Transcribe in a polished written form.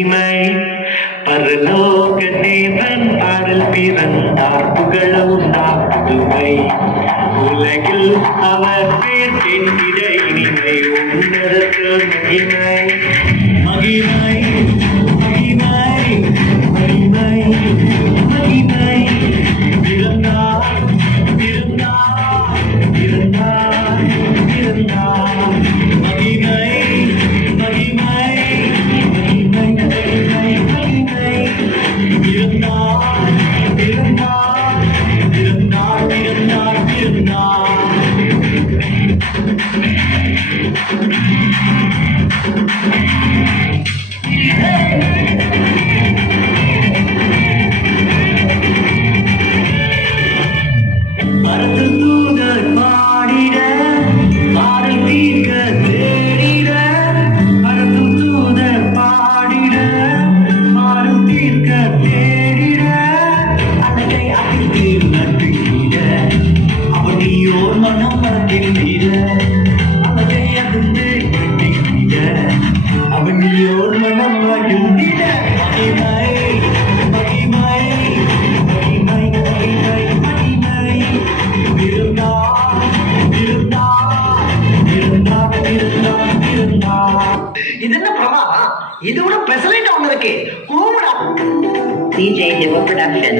மகிமை பரலோக தேவன் பாடல் பிறந்தார் புகழ உண்டாக்குவை உலகில் அவர் பேர் கேட்கிட இனிமை உன்னதத்து மகிமை மகிமை மகிமை மகிமை மகிமை பிறந்தார் பிறந்தார் பிறந்தார் பிறந்தார் மகிமை மகிமை மகிமை மகிமை மகிமை பிறந்தார் பிறந்தார் பிறந்தார் பிறந்தார் பிறந்தார் பரதூதர் பாடிட பாடல் தீர்க்க தேடிட பரதூதர் பாடிட பாடல் தீர்க்க தேடிட அழகை அழைத்து நட்டுகிட அவனியோர் மனம் மறக்கின்ற அழகை அதிர்ந்து நட்டுகிட அவனியோர் மனம் மகிழ்ந்திட மகிமை மகிமை மகிமை மகிமை மகிமை இருந்தார் இருந்தார் இருந்தார் இருந்தார் இருந்தார். இது என்ன பிரமா? இது கூட பெசலைட் ஒண்ணு இருக்கு. கூமுடா. DJ Diva Production.